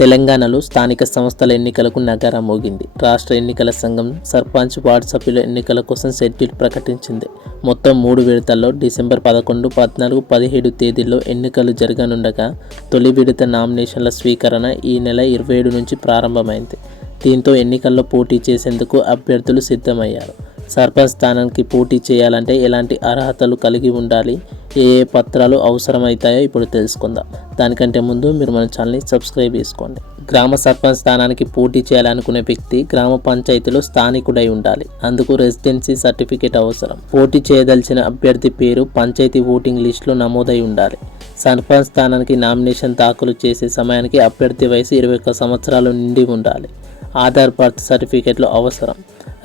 తెలంగాణలో స్థానిక సంస్థల ఎన్నికలకు నగారా మోగింది. రాష్ట్ర ఎన్నికల సంఘం సర్పంచ్ వార్డు సభ్యుల ఎన్నికల కోసం షెడ్యూల్ ప్రకటించింది. మొత్తం మూడు విడతల్లో డిసెంబర్ పదకొండు పద్నాలుగు పదిహేడు తేదీల్లో ఎన్నికలు జరగనుండగా తొలి విడత నామినేషన్ల స్వీకరణ ఈ నెల ఇరవై ఏడు నుంచి ప్రారంభమైంది. దీంతో ఎన్నికల్లో పోటీ చేసేందుకు అభ్యర్థులు సిద్ధమయ్యారు. సర్పంచ్ స్థానానికి పోటీ చేయాలంటే ఎలాంటి అర్హతలు కలిగి ఉండాలి? ఏ ఏ పత్రాలు అవసరమవుతాయో ఇప్పుడు తెలుసుకుందాం. దానికంటే ముందు మీరు మన ఛానల్ని సబ్స్క్రైబ్ చేసుకోండి. గ్రామ సర్పంచ్ స్థానానికి పోటీ చేయాలనుకునే వ్యక్తి గ్రామ పంచాయతీలో స్థానికుడై ఉండాలి. అందుకు రెసిడెన్సీ సర్టిఫికేట్ అవసరం. పోటీ చేయదలిచిన అభ్యర్థి పేరు పంచాయతీ ఓటింగ్ లిస్టులో నమోదై ఉండాలి. సర్పంచ్ స్థానానికి నామినేషన్ దాఖలు చేసే సమయానికి అభ్యర్థి వయసు ఇరవై ఒక్క సంవత్సరాలు నిండి ఉండాలి. ఆధార్ బర్త్ సర్టిఫికేట్లు అవసరం.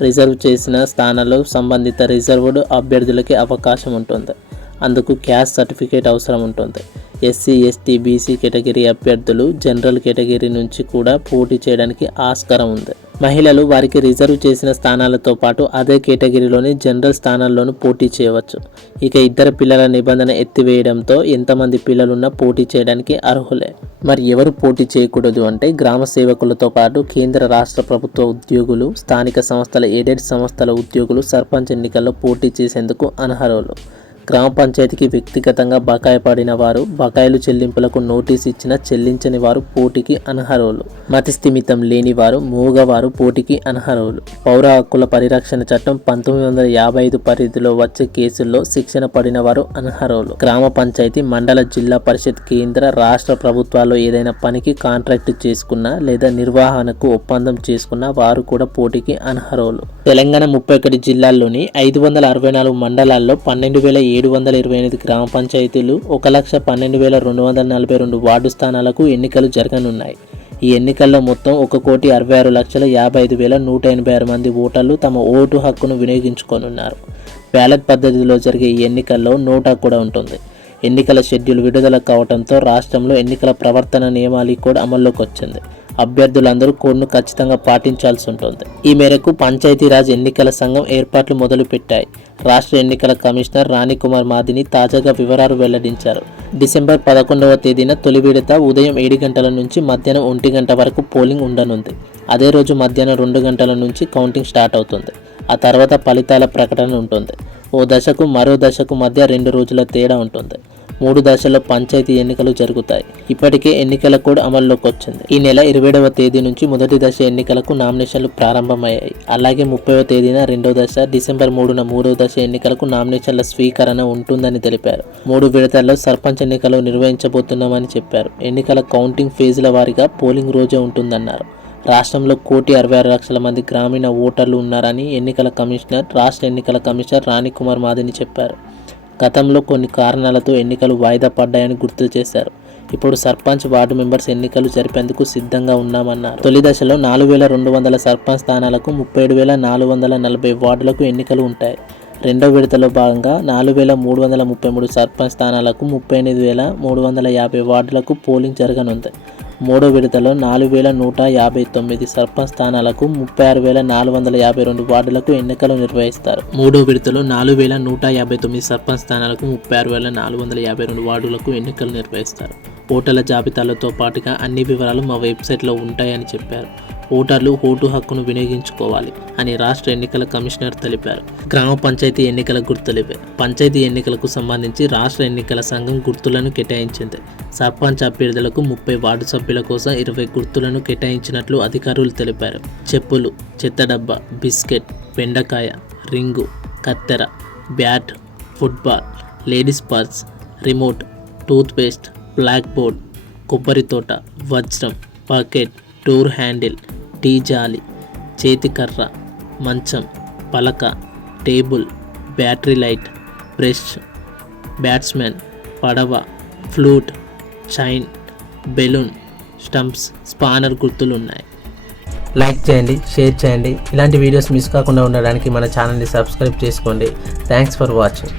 రిజర్వ్ చేసిన స్థానాల్లో సంబంధిత రిజర్వ్డ్ అభ్యర్థులకి అవకాశం ఉంటుంది. అందుకు క్యాస్ట్ సర్టిఫికేట్ అవసరం ఉంటుంది. ఎస్సీ ఎస్టీ బీసీ కేటగిరీ అభ్యర్థులు జనరల్ కేటగిరీ నుంచి కూడా పోటీ చేయడానికి ఆస్కారం ఉంది. మహిళలు వారికి రిజర్వ్ చేసిన స్థానాలతో పాటు అదే కేటగిరీలోని జనరల్ స్థానాల్లోనూ పోటీ చేయవచ్చు. ఇక ఇద్దరు పిల్లల నిబంధన ఎత్తివేయడంతో ఎంతమంది పిల్లలున్నా పోటీ చేయడానికి అర్హులే. మరి ఎవరు పోటీ చేయకూడదు అంటే గ్రామ సేవకులతో పాటు కేంద్ర రాష్ట్ర ప్రభుత్వ ఉద్యోగులు స్థానిక సంస్థల ఎయిడెడ్ సంస్థల ఉద్యోగులు సర్పంచ్ ఎన్నికల్లో పోటీ చేసేందుకు అనర్హులు. గ్రామ పంచాయతీకి వ్యక్తిగతంగా బకాయి పడిన వారు బకాయిలు చెల్లింపులకు నోటీస్ ఇచ్చిన చెల్లించని వారు పోటీకి అనర్హులు. మతి స్థిమితం లేని వారు మూగవారు పోటీకి అనర్హులు. పౌర హక్కుల పరిరక్షణ చట్టం పంతొమ్మిది వందల యాభై ఐదు పరిధిలో వచ్చే కేసుల్లో శిక్షణ పడిన వారు అనర్హులు. గ్రామ పంచాయతీ మండల జిల్లా పరిషత్ కేంద్ర రాష్ట్ర ప్రభుత్వాల్లో ఏదైనా పనికి కాంట్రాక్ట్ చేసుకున్నా లేదా నిర్వహణకు ఒప్పందం చేసుకున్న వారు కూడా పోటీకి అనర్హులు. తెలంగాణ ముప్పై ఒకటి జిల్లాల్లోని ఐదు వందల అరవై నాలుగు మండలాల్లో పన్నెండు వేల ఏడు వందల ఇరవై ఎనిమిది గ్రామ పంచాయతీలు ఒక లక్ష పన్నెండు వేల రెండు వందల నలభై రెండు వార్డు స్థానాలకు ఎన్నికలు జరగనున్నాయి. ఈ ఎన్నికల్లో మొత్తం ఒక కోటి అరవై ఆరు లక్షల యాభై ఐదు వేల నూట ఎనభై ఆరు మంది ఓటర్లు తమ ఓటు హక్కును వినియోగించుకోనున్నారు. బ్యాలెట్ పద్ధతిలో జరిగే ఈ ఎన్నికల్లో నోటా కూడా ఉంటుంది. ఎన్నికల షెడ్యూల్ విడుదల కావడంతో రాష్ట్రంలో ఎన్నికల ప్రవర్తన నియమాలు కూడా అమల్లోకి వచ్చింది. అభ్యర్థులందరూ కోడ్ను ఖచ్చితంగా పాటించాల్సి ఉంటుంది. ఈ మేరకు పంచాయతీరాజ్ ఎన్నికల సంఘం ఏర్పాట్లు మొదలుపెట్టాయి. రాష్ట్ర ఎన్నికల కమిషనర్ రాణి కుమార్ మాదిని తాజాగా వివరాలు వెల్లడించారు. డిసెంబర్ పదకొండవ తేదీన తొలి విడత ఉదయం ఏడు గంటల నుంచి మధ్యాహ్నం ఒంటి గంట వరకు పోలింగ్ ఉండనుంది. అదే రోజు మధ్యాహ్నం రెండు గంటల నుంచి కౌంటింగ్ స్టార్ట్ అవుతుంది. ఆ తర్వాత ఫలితాల ప్రకటన ఉంటుంది. ఓ దశకు మరో దశకు మధ్య రెండు రోజుల తేడా ఉంటుంది. మూడు దశల్లో పంచాయతీ ఎన్నికలు జరుగుతాయి. ఇప్పటికే ఎన్నికల కోడ్ అమల్లోకి వచ్చింది. ఈ నెల ఇరవైడవ తేదీ నుంచి మొదటి దశ ఎన్నికలకు నామినేషన్లు ప్రారంభమయ్యాయి. అలాగే ముప్పైవ తేదీన రెండవ దశ డిసెంబర్ మూడున మూడవ దశ ఎన్నికలకు నామినేషన్ల స్వీకరణ ఉంటుందని తెలిపారు. మూడు విడతల్లో సర్పంచ్ ఎన్నికలు నిర్వహించబోతున్నామని చెప్పారు. ఎన్నికల కౌంటింగ్ ఫేజ్ల వారీగా పోలింగ్ రోజే ఉంటుందన్నారు. రాష్ట్రంలో కోటి అరవై ఆరు లక్షల మంది గ్రామీణ ఓటర్లు ఉన్నారని ఎన్నికల కమిషనర్ రాష్ట్ర ఎన్నికల కమిషనర్ రాణికుమార్ మాదిని చెప్పారు. గతంలో కొన్ని కారణాలతో ఎన్నికలు వాయిదా పడ్డాయని గుర్తు చేశారు. ఇప్పుడు సర్పంచ్ వార్డు మెంబర్స్ ఎన్నికలు జరిపేందుకు సిద్ధంగా ఉన్నామన్నారు. తొలి దశలో నాలుగు వేల రెండు వందల సర్పంచ్ స్థానాలకు ముప్పై ఏడు వేల నాలుగు వందల నలభై వార్డులకు ఎన్నికలు ఉంటాయి. రెండో విడతలో భాగంగా నాలుగు వేల మూడు వందల ముప్పై మూడు సర్పంచ్ స్థానాలకు ముప్పై ఎనిమిది వేల మూడు వందల యాభై వార్డులకు పోలింగ్ జరగనుంది. మూడో విడతలో నాలుగు వేల నూట యాభై తొమ్మిది సర్పంచ్ స్థానాలకు ముప్పై ఆరు వేల నాలుగు వందల యాభై రెండు వార్డులకు ఎన్నికలు నిర్వహిస్తారు. మూడో విడతలో నాలుగు వేల నూట యాభై తొమ్మిది సర్పంచ్ స్థానాలకు ముప్పై ఆరు వేల నాలుగు వందల యాభై రెండు వార్డులకు ఎన్నికలు నిర్వహిస్తారు. ఓటర్ల జాబితాలతో పాటుగా అన్ని వివరాలు మా వెబ్సైట్లో ఉంటాయని చెప్పారు. ఓటర్లు ఓటు హక్కును వినియోగించుకోవాలి అని రాష్ట్ర ఎన్నికల కమిషనర్ తెలిపారు. గ్రామ పంచాయతీ ఎన్నికల గుర్తులివే పంచాయతీ ఎన్నికలకు సంబంధించి రాష్ట్ర ఎన్నికల సంఘం గుర్తులను కేటాయించింది. సర్పంచ్ అభ్యర్థులకు ముప్పై వార్డు సభ్యుల కోసం ఇరవై గుర్తులను కేటాయించినట్లు అధికారులు తెలిపారు. చెప్పులు చెత్త డబ్బా బిస్కెట్ బెండకాయ రింగు కత్తెర bat football ladies purse remote toothpaste black board కొబ్బరి తోట వజ్రం బకెట్ డోర్ హ్యాండిల్ టీ జాలి చేతికర్ర మంచం పలక table battery light brush batsmen పడవ flute chain balloon stumps spanner గుర్తులు ఉన్నాయి లైక్ చేయండి షేర్ చేయండి. ఇలాంటి వీడియోస్ మిస్ కాకుండా ఉండడానికి మన ఛానల్ని సబ్స్క్రైబ్ చేసుకోండి. Thanks for watching.